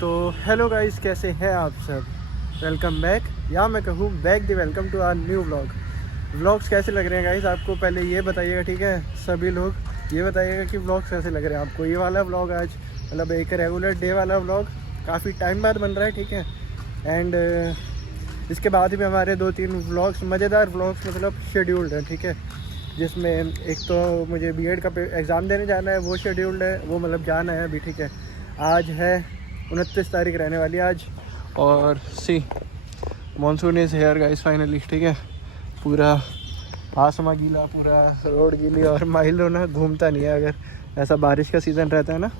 तो hello guys, कैसे हैं आप सब। वेलकम बैक, या मैं कहूँ back the welcome to our new vlog. Vlogs कैसे लग रहे हैं गाइस, आपको पहले ये बताइएगा, ठीक है। सभी लोग ये बताइएगा कि व्लॉग्स कैसे लग रहे हैं आपको। ये वाला व्लॉग आज मतलब एक रेगुलर डे वाला व्लॉग काफ़ी टाइम बाद बन रहा है, ठीक है। एंड इसके बाद भी हमारे 2-3 व्लॉग्स, मज़ेदार व्लॉग्स मतलब शेड्यूल्ड हैं, ठीक है। जिसमें एक तो मुझे बीएड का एग्ज़ाम देने जाना है, वो शेड्यूल्ड है, वो मतलब जाना है अभी, ठीक है। आज है 29 तारीख रहने वाली आज, और see monsoon is here guys finally, ठीक है। पूरा आसमां गीला, पूरा रोड गीली, और माइलो ना घूमता नहीं है अगर ऐसा बारिश का सीज़न रहता है ना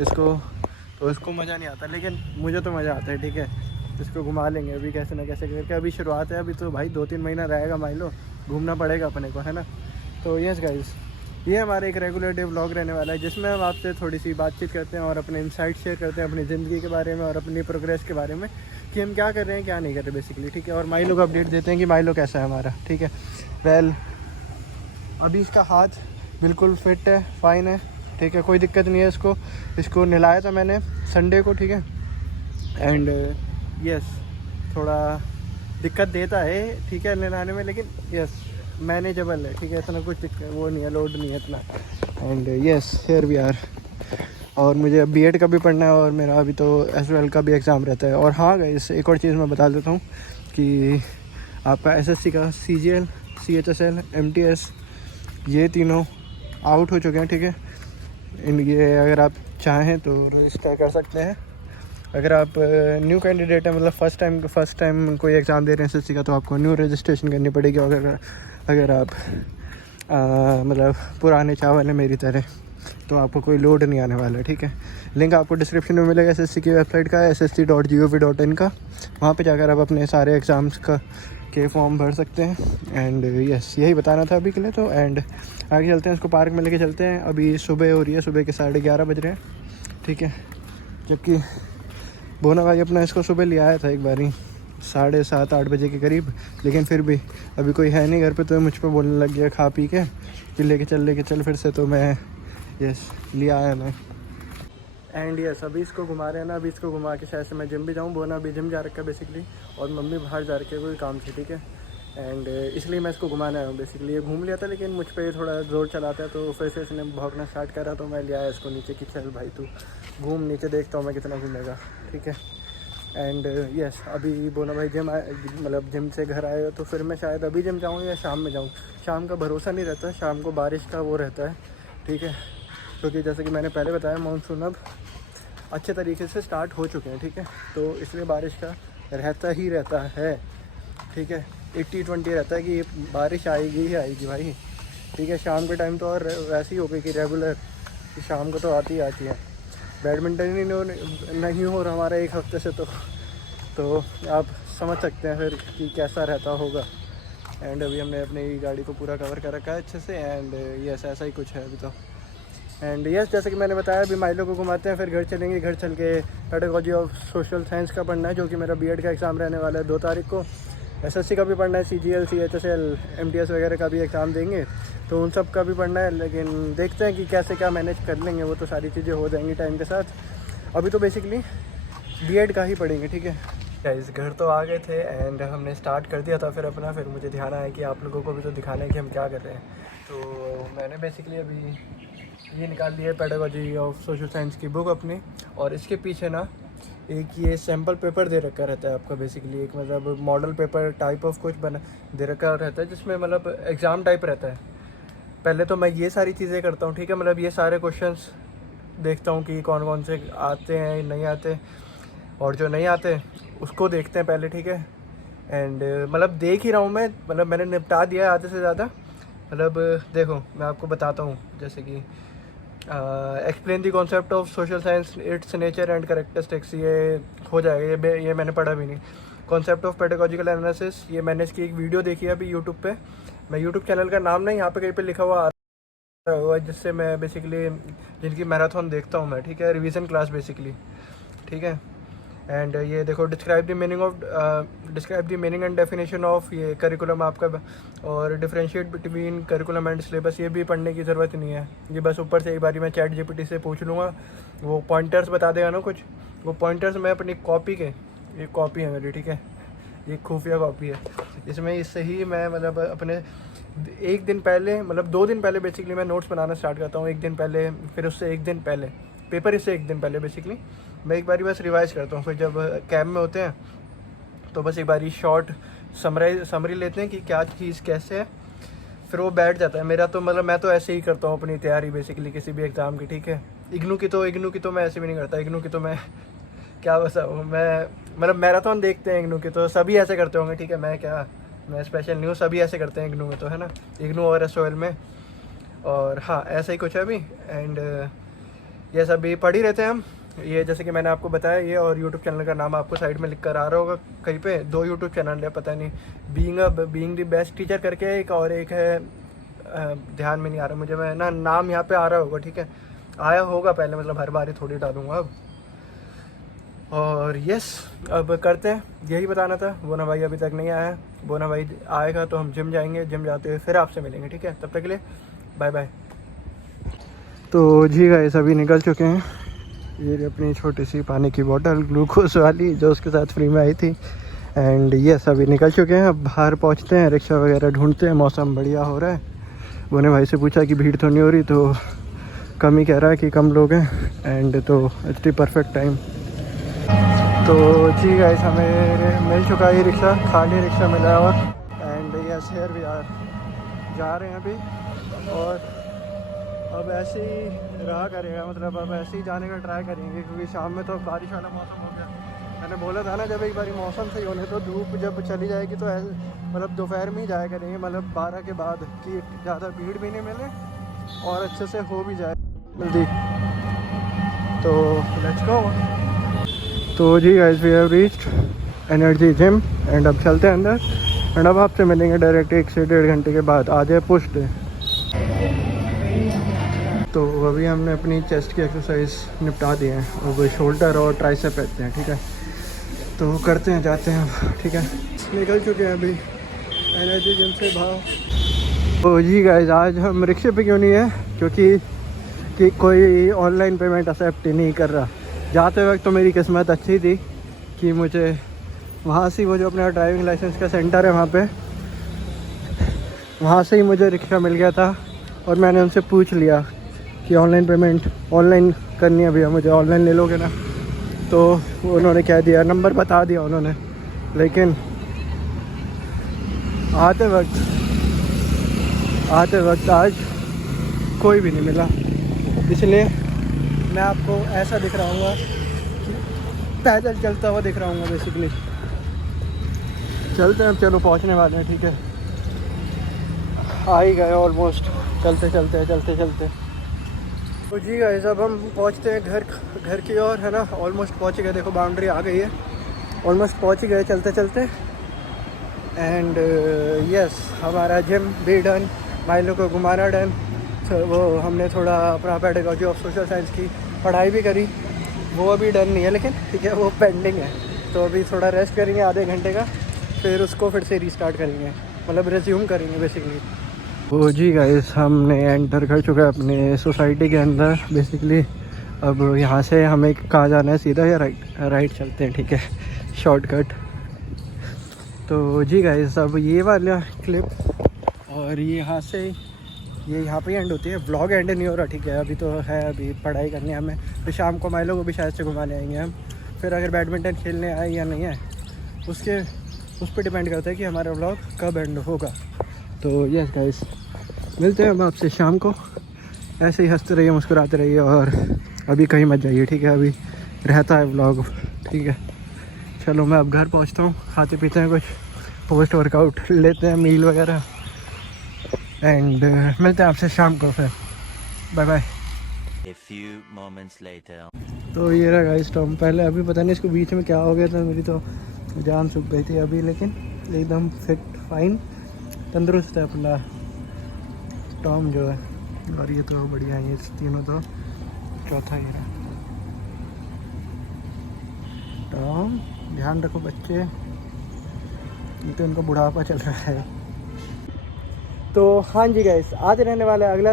इसको, तो इसको मज़ा नहीं आता, लेकिन मुझे तो मज़ा आता है, ठीक है। इसको घुमा लेंगे अभी कैसे ना कैसे करके। अभी शुरुआत है, अभी तो भाई 2-3 महीना रहेगा माइलो, घूमना पड़ेगा अपने को, है ना। तो यस गाइस, ये हमारा एक रेगुलर डे व्लॉग रहने वाला है, जिसमें हम आपसे थोड़ी सी बातचीत करते हैं और अपने इंसाइट शेयर करते हैं अपनी ज़िंदगी के बारे में और अपनी प्रोग्रेस के बारे में, कि हम क्या कर रहे हैं क्या नहीं कर रहे बेसिकली, ठीक है। और माइलो को अपडेट देते हैं कि माइलो कैसा है हमारा, ठीक है। वेल अभी इसका हाथ बिल्कुल फिट है, फाइन है, ठीक है, कोई दिक्कत नहीं है इसको। इसको नहलाया था मैंने संडे को, ठीक है। एंड यस थोड़ा दिक्कत देता है, ठीक है, नहलाने में, लेकिन यस मैनेजेबल है, ठीक है। इतना कुछ दिक्कत वो नहीं है, लोड नहीं है इतना। And yes here we are. और मुझे अब बीएड का भी पढ़ना है, और मेरा अभी तो एसएसएल का भी एग्ज़ाम रहता है। और हाँ गाइस, एक और चीज़ मैं बता देता हूँ कि आपका एसएससी का सीजीएल, सीएचएसएल, एमटीएस, ये तीनों आउट हो चुके हैं, ठीक है। ये अगर आप चाहें तो रजिस्टर कर सकते हैं। अगर आप न्यू कैंडिडेट है, मतलब फर्स्ट टाइम कोई एग्ज़ाम दे रहे हैं एसएससी का, तो आपको न्यू रजिस्ट्रेशन करनी पड़ेगी। अगर आप मतलब पुराने चावल हैं मेरी तरह, तो आपको कोई लोड नहीं आने वाला है, ठीक है। लिंक आपको डिस्क्रिप्शन में मिलेगा एसएससी की वेबसाइट का, ssc.gov.in का। वहाँ पे जाकर आप अपने सारे एग्ज़ाम्स के फॉर्म भर सकते हैं। एंड यस यही बताना था अभी के लिए तो। एंड आगे चलते हैं, इसको पार्क में लेके चलते हैं। अभी सुबह हो रही है, सुबह के 11:30 बज रहे हैं, ठीक है। जबकि बोना भाई अपना इसको सुबह ले आया था एक बारी 7:30-8 बजे के करीब, लेकिन फिर भी अभी कोई है नहीं घर पे, तो मुझ पर बोलने लग गया खा पी के कि लेके चल फिर से। तो मैं यस लिया आया मैं। एंड यस अभी इसको घुमा रहे हैं ना, अभी इसको घुमा के शायद से मैं जिम भी जाऊँ। बोना अभी जिम जा रखा है बेसिकली, और मम्मी बाहर जा रखी है कोई काम से, ठीक है। एंड इसलिए मैं इसको घुमाने आया हूँ बेसिकली। ये घूम लिया था, लेकिन मुझ पर थोड़ा जोर चलाता है, तो फिर से इसने भौंकना स्टार्ट करा, तो मैं ले आया इसको नीचे कि चल भाई तू घूम, नीचे देखता हूँ मैं कितना घूमेगा, ठीक है। एंड यस अभी बोना भाई मतलब जिम से घर आए हो, तो फिर मैं शायद अभी जिम जाऊँ या शाम में जाऊँ। शाम का भरोसा नहीं रहता, शाम को बारिश का वो रहता है, ठीक है। क्योंकि जैसे कि मैंने पहले बताया, मानसून अब अच्छे तरीके से स्टार्ट हो चुके हैं, ठीक है। तो इसलिए बारिश का रहता है, ठीक है। 80-20 रहता है कि बारिश आएगी ही आएगी भाई, ठीक है। शाम के टाइम तो और वैसे ही हो गई कि रेगुलर कि शाम को तो आती ही आती है। बैडमिंटन ही नहीं हो रहा हमारा एक हफ्ते से, तो आप समझ सकते हैं फिर कि कैसा रहता होगा। एंड अभी हमने अपनी गाड़ी को पूरा कवर कर रखा है अच्छे से। एंड यस ऐसा ही कुछ है अभी तो। एंड यस जैसे कि मैंने बताया, अभी माइलो को घुमाते हैं, फिर घर चलेंगे। घर चल के पेडागोजी ऑफ सोशल साइंस का पढ़ना है, जो कि मेरा बीएड का एग्ज़ाम रहने वाला है 2 तारीख को। एसएससी का भी पढ़ना है, सीजीएल, सीएचएसएल, एमटीएस वगैरह का भी एग्ज़ाम देंगे, तो उन सब का भी पढ़ना है। लेकिन देखते हैं कि कैसे क्या मैनेज कर लेंगे, वो तो सारी चीज़ें हो जाएंगी टाइम के साथ। अभी तो बेसिकली बीएड का ही पढ़ेंगे, ठीक है। गाइस घर तो आ गए थे एंड हमने स्टार्ट कर दिया था फिर अपना। फिर मुझे ध्यान आया कि आप लोगों को भी तो दिखाना है कि हम क्या कर रहे हैं। तो मैंने बेसिकली अभी ये निकाल लिया है पेडागोजी ऑफ सोशल साइंस की बुक अपनी, और इसके पीछे ना एक ये सैम्पल पेपर दे रखा रहता है आपका, बेसिकली एक मतलब मॉडल पेपर टाइप ऑफ कुछ बना दे रखा रहता है, जिसमें मतलब एग्ज़ाम टाइप रहता है। पहले तो मैं ये सारी चीज़ें करता हूँ, ठीक है। मतलब ये सारे क्वेश्चंस देखता हूँ कि कौन कौन से आते हैं नहीं आते, और जो नहीं आते उसको देखते हैं पहले, ठीक है। एंड मतलब देख ही रहा हूँ मैं, मतलब मैंने निपटा दिया है आधे से ज़्यादा। मतलब देखो मैं आपको बताता हूँ, जैसे कि explain the concept of social science, it's nature and characteristics, ये हो जाएगा। ये मैंने पढ़ा भी नहीं। कॉन्सेप्ट ऑफ पेडागोजिकल एनालिसिस, ये मैंने इसकी एक वीडियो देखी है अभी यूट्यूब पे। मैं यूट्यूब चैनल का नाम नहीं यहाँ पे कहीं पे लिखा हुआ आ रहा हुआ, जिससे मैं बेसिकली जिनकी मैराथन देखता हूँ मैं, ठीक है, रिवीजन क्लास बेसिकली, ठीक है। एंड ये देखो describe the meaning and definition of ये करिकुलम आपका, और differentiate between curriculum and syllabus, ये भी पढ़ने की ज़रूरत नहीं है। ये बस ऊपर से एक बारी मैं चैट जीपीटी से पूछ लूँगा, वो पॉइंटर्स बता देगा ना कुछ, वो पॉइंटर्स मैं अपनी कॉपी के, ये कॉपी है मेरी, ठीक है, ये खुफिया कॉपी है, इसमें इससे ही मैं मतलब अपने एक दिन पहले, मतलब 2 दिन पहले बेसिकली मैं नोट्स बनाना स्टार्ट करता हूँ, एक दिन पहले, फिर उससे एक दिन पहले पेपर, इससे एक दिन पहले बेसिकली मैं एक बारी बस रिवाइज करता हूँ। फिर जब कैब में होते हैं तो बस एक बारी शॉर्ट समरी लेते हैं कि क्या चीज़ कैसे है, फिर वो बैठ जाता है मेरा। तो मतलब मैं तो ऐसे ही करता हूँ अपनी तैयारी बेसिकली किसी भी एग्ज़ाम की, ठीक है। इग्नू की तो मैं ऐसे भी नहीं करता, इग्नू की तो मैं क्या बताऊँ, मैं मतलब मैराथन देखते हैं इग्नू की तो सभी ऐसे करते होंगे, ठीक है, मैं स्पेशल नहीं हूँ, सभी ऐसे करते हैं इग्नू में तो, है ना, इग्नू और SOL में। और हाँ, ऐसा ही कुछ है अभी। एंड ये सभी पढ़ ही रहते हैं हम। ये जैसे कि मैंने आपको बताया, ये और यूट्यूब चैनल का नाम आपको साइड में लिख कर आ रहा होगा कहीं पे। 2 यूट्यूब चैनल है, पता नहीं, बीइंग द बेस्ट टीचर करके एक, और एक है ध्यान में नहीं आ रहा मुझे, मैं ना नाम यहाँ पे आ रहा होगा, ठीक है, आया होगा पहले, मतलब हर बार ही थोड़ी डालूंगा अब। और यस, अब करते हैं, यही बताना था। बोना भाई अभी तक नहीं आया है, बोना भाई आएगा तो हम जिम जाएंगे, जिम जाते हुए फिर आपसे मिलेंगे, ठीक है, तब तक के लिए बाय बाय। तो जी गाइस अभी निकल चुके हैं, ये अपनी छोटी सी पानी की बोतल ग्लूकोज वाली जो उसके साथ फ्री में आई थी। एंड यस अभी निकल चुके हैं, अब बाहर पहुंचते हैं, रिक्शा वगैरह ढूंढते हैं, मौसम बढ़िया हो रहा है। बोने भाई से पूछा कि भीड़ तो नहीं हो रही, तो कम ही कह रहा है कि कम लोग हैं, एंड तो इट्स द परफेक्ट टाइम। तो जी गाइस हमें मिल चुका है रिक्शा, खाली रिक्शा मिला है। और and yes here we are, जा रहे हैं अभी। और अब ऐसे ही रहा करेगा, मतलब अब ऐसे ही जाने का ट्राई करेंगे, क्योंकि शाम में तो बारिश वाला मौसम हो गया। मैंने बोला था ना, जब एक बार मौसम सही होने तो धूप जब चली जाएगी तो ऐसे मतलब दोपहर में ही जाया करेंगे, मतलब 12 के बाद, कि ज़्यादा भीड़ भी नहीं मिले और अच्छे से हो भी जाए जल्दी। तो लेट्स गो। तो जी guys we have reached energy gym, and अब चलते हैं अंदर, एंड अब आपसे मिलेंगे डायरेक्ट 1 से 1.5 घंटे के बाद। आ जाए पुश डे। तो अभी हमने अपनी चेस्ट की एक्सरसाइज निपटा दी है, और वो शोल्डर और ट्राइसेप रहते हैं, ठीक है, तो करते हैं, जाते हैं, ठीक है। निकल चुके हैं अभी एनर्जी जिम से बाहर। तो जी गाइस आज हम रिक्शे पे क्यों नहीं है, क्योंकि कोई ऑनलाइन पेमेंट एक्सेप्ट ही नहीं कर रहा। जाते वक्त तो मेरी किस्मत अच्छी थी कि मुझे वहाँ से, वो जो अपना ड्राइविंग लाइसेंस का सेंटर है वहाँ पे, वहाँ से ही मुझे रिक्शा मिल गया था। और मैंने उनसे पूछ लिया कि ऑनलाइन पेमेंट ऑनलाइन करनी है भैया, मुझे ऑनलाइन ले लोगे ना, तो उन्होंने कह दिया, नंबर बता दिया उन्होंने, लेकिन आते वक्त आज कोई भी नहीं मिला। इसलिए मैं आपको ऐसा दिख रहा हूँ, पैदल चलता हुआ दिख रहा हूँ बेसिकली। चलते हैं, चलो पहुँचने वाले हैं, ठीक है, आ ही गए ऑलमोस्ट, चलते। तो जी गाइस अब हम पहुँचते हैं घर की ओर, है ना, ऑलमोस्ट पहुँच गए, देखो बाउंड्री आ गई है, ऑलमोस्ट पहुँच ही गए चलते। एंड यस हमारा जिम भी डन, माइलो को घुमाना डन। तो वो हमने थोड़ा अपना पेडागॉजी ऑफ सोशल साइंस की पढ़ाई भी करी, वो अभी डन नहीं है, लेकिन ठीक है वो पेंडिंग है। तो अभी थोड़ा रेस्ट करेंगे आधे घंटे का, फिर उसको फिर से रीस्टार्ट करेंगे, मतलब रिज्यूम करेंगे बेसिकली। तो जी गाइस हमने एंटर कर चुका है अपने सोसाइटी के अंदर बेसिकली। अब यहाँ से हमें कहाँ जाना है, सीधा या राइट चलते हैं, ठीक है, शॉर्टकट। तो जी गाइस अब ये वाला क्लिप, और ये यहाँ पे एंड होती है, व्लॉग एंड नहीं हो रहा, ठीक है, अभी तो है, अभी पढ़ाई करनी है हमें, फिर शाम को माइलो को भी शायद से घुमाने आएंगे हम, फिर अगर बैडमिंटन खेलने आए या नहीं है उस पर डिपेंड करता है कि हमारा व्लॉग कब एंड होगा। तो यस गाइस मिलते हैं हम आपसे शाम को, ऐसे ही हंसते रहिए, मुस्कुराते रहिए, और अभी कहीं मत जाइए, ठीक है, अभी रहता है व्लॉग, ठीक है। चलो मैं अब घर पहुंचता हूँ, खाते पीते हैं कुछ, पोस्ट वर्कआउट लेते हैं, मील वगैरह, एंड मिलते हैं आपसे शाम को, फिर बाय बाय। तो ये रहा गाइस टॉम, पहले अभी पता नहीं इसको बीच में क्या हो गया था, मेरी तो जान सूख गई थी अभी, लेकिन एकदम फिट फाइन तंदुरुस्त है अपना टॉम जो है। और ये तो बढ़िया है, ये तीनों तो, चौथा ये रहा टॉम। ध्यान रखो बच्चे, ये तो इनका बुढ़ापा चल रहा है। तो हाँ जी गाइस आज रहने वाला है अगला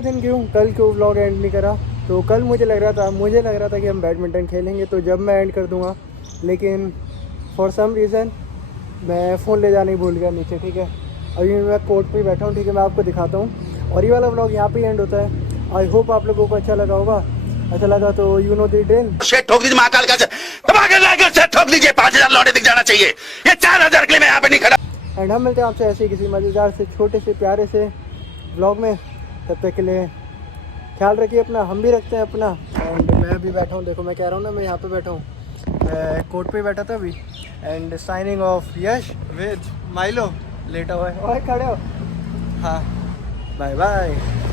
दिन क्यों, कल क्यों व्लॉग एंड नहीं करा, तो कल मुझे लग रहा था कि हम बैडमिंटन खेलेंगे, तो जब मैं एंड कर दूंगा, लेकिन फॉर सम रीज़न मैं फ़ोन ले जाने ही भूल गया नीचे, ठीक है। अभी मैं कोर्ट पे ही बैठा हूँ, ठीक है, मैं आपको दिखाता हूँ। और ये वाला व्लॉग यहाँ पे एंड होता है। आई होप आप लोगों को अच्छा लगा होगा। अच्छा लगा तो यू नो दी ड्रिल, शेट ठोक दीजिए, महाकाल का शेट ठोक दीजिए, 5000 लौटे दिख जाना चाहिए, ये 4000 के लिए मैं यहाँ पे नहीं खड़ा। एंड हम मिलते हैं आपसे ऐसे ही किसी मज़ेदार से छोटे से प्यारे से व्लॉग में। तब तक के लिए ख्याल रखिए अपना, हम भी रखते हैं अपना। एंड मैं अभी बैठा हूँ, देखो मैं कह रहा हूँ ना, मैं यहाँ पे बैठा हूँ, मैं कोर्ट पे बैठा था अभी। And signing off Yash with Milo लेटा हुआ है, और खड़े हो, हाँ, बाय बाय।